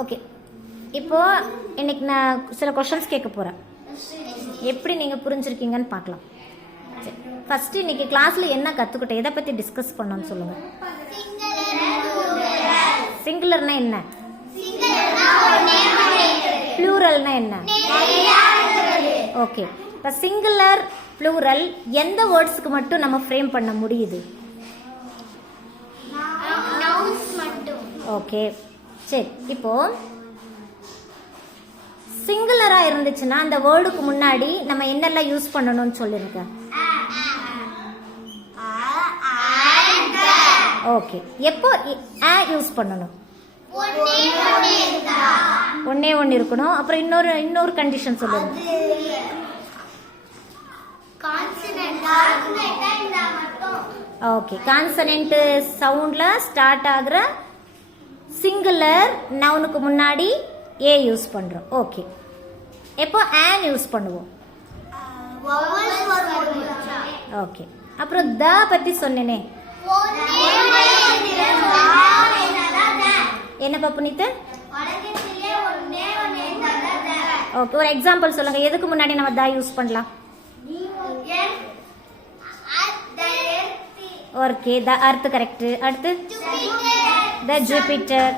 Okay, இப்போது இன்னைக்கு நான் சில கொஷின்ஸ் கேட்க போகிறேன். எப்படி நீங்கள் புரிஞ்சுருக்கீங்கன்னு பார்க்கலாம். சரி, ஃபஸ்ட்டு இன்னைக்கு கிளாஸில் என்ன கற்றுக்கிட்டோம், எதை பற்றி டிஸ்கஸ் பண்ணோன்னு சொல்லுங்கள். சிங்குலர்னா என்ன, ப்ளூரல்னா என்ன? ஓகே, இப்போ சிங்குலர் ப்ளூரல் எந்த வேர்ட்ஸுக்கு மட்டும் நம்ம ஃப்ரேம் பண்ண முடியுது? ஓகே, சரி. இப்போ சிங்குலரா இருந்துச்சுன்னா அந்த வேர்டுக்கு முன்னாடி நம்ம என்னெல்லாம் யூஸ் பண்ணணும்னு சொல்லிருக்கேன். ஓகே, எப்போ யூஸ் பண்ணணும்? ஒன்னே ஒன்று இருக்கணும். அப்புறம் இன்னொரு கண்டிஷன் சொல்லுங்க. ஓகே, கான்சனன்ட் சவுண்ட்ல ஸ்டார்ட் ஆகுற சிங்குலர் நவுனுக்கு முன்னாடி ஏ யூஸ் பண்றோம். ஓகே, எப்போ ஆன் யூஸ் பண்ணுவோம்? ஓகே, அப்புறம் த பத்தி சொன்னேனே, என்னப்பா புனித்து? ஓகே, ஒரு எக்ஸாம்பிள் சொல்லுங்க. எதுக்கு முன்னாடி நம்ம த யூஸ் பண்ணலாம்? ஓகே, த அர்த் கரெக்ட். அடுத்து த ஜூபிட்டர்.